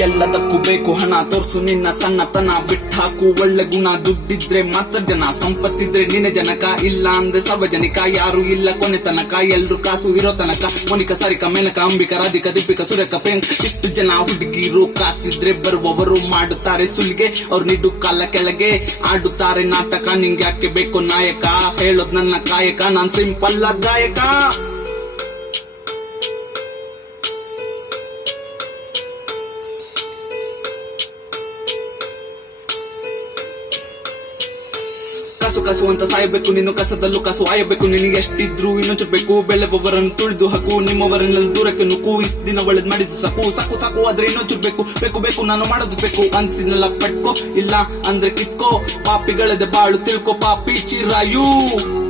ಎಲ್ಲದಕ್ಕೂ ಬೇಕು ಹಣ, ತೋರ್ಸು ನಿನ್ನ ಸಣ್ಣತನ, ಬಿಟ್ಟಾಕು ಒಳ್ಳೆ ಗುಣ. ದುಡ್ಡಿದ್ರೆ ಮಾತ್ರ ಜನ, ಸಂಪತ್ತಿದ್ರೆ ನಿನ್ನ ಜನಕ, ಇಲ್ಲ ಅಂದ್ರೆ ಸಾರ್ವಜನಿಕ. ಯಾರು ಇಲ್ಲ ಕೊನೆ ತನಕ, ಎಲ್ರು ಕಾಸು ಇರೋ ತನಕ. ಮೋನಿಕ, ಸಾರಿಕ, ಮೇನಕ, ಅಂಬಿಕ, ರಾಧಿಕ, ದೀಪಿಕ, ಸುರೇಖ, ಪ್ರಿಯಾಂಕ್, ಇಷ್ಟು ಜನ ಹುಡುಗಿರು. ಕಾಸಿದ್ರೆ ಬರುವವರು ಮಾಡುತ್ತಾರೆ ಸುಲಿಗೆ, ಅವ್ರು ನಿಡು ಕಾಲ ಕೆಳಗೆ ಆಡುತ್ತಾರೆ ನಾಟಕ. ನಿಂಗೆ ಯಾಕೆ ಬೇಕು ನಾಯಕ, ಹೇಳೋದ್ ನನ್ನ ಕಾಯಕ, ನಾನ್ ಸಿಂಪಲ್ ಆದ ಗಾಯಕ. ಕಾಸು ಕಾಸು ಅಂತ ಸಾಯಬೇಕು ನೀನು, ಕಸದಲ್ಲೂ ಕಾಸು ಆಯಬೇಕು. ನಿನಗೆ ಎಷ್ಟಿದ್ರು ಇನ್ನೊಂಚು ಬೇಕು, ಬೆಳೆಬವರನ್ನು ತುಳಿದು ಹಾಕು, ನಿಮ್ಮವರನ್ನೆಲ್ಲ ದೂರಕ್ಕೆ ನುಕ್ಕು. ಇಷ್ಟು ದಿನ ಒಳ್ಳೇದ್ ಮಾಡಿದ್ದು ಸಾಕು, ಸಾಕು ಸಾಕು ಆದ್ರೆ ಇನ್ನೊಂಚು ಬೇಕು, ಬೇಕು ಬೇಕು ನಾನು ಮಾಡೋದು ಬೇಕು. ಅನ್ಸಿನೆಲ್ಲ ಪಟ್ಕೋ, ಇಲ್ಲ ಅಂದ್ರೆ ಕಿತ್ಕೋ. ಪಾಪಿಗಳದೆ ಬಾಳು ತಿಳ್ಕೋ, ಪಾಪಿ ಚಿರಾಯು.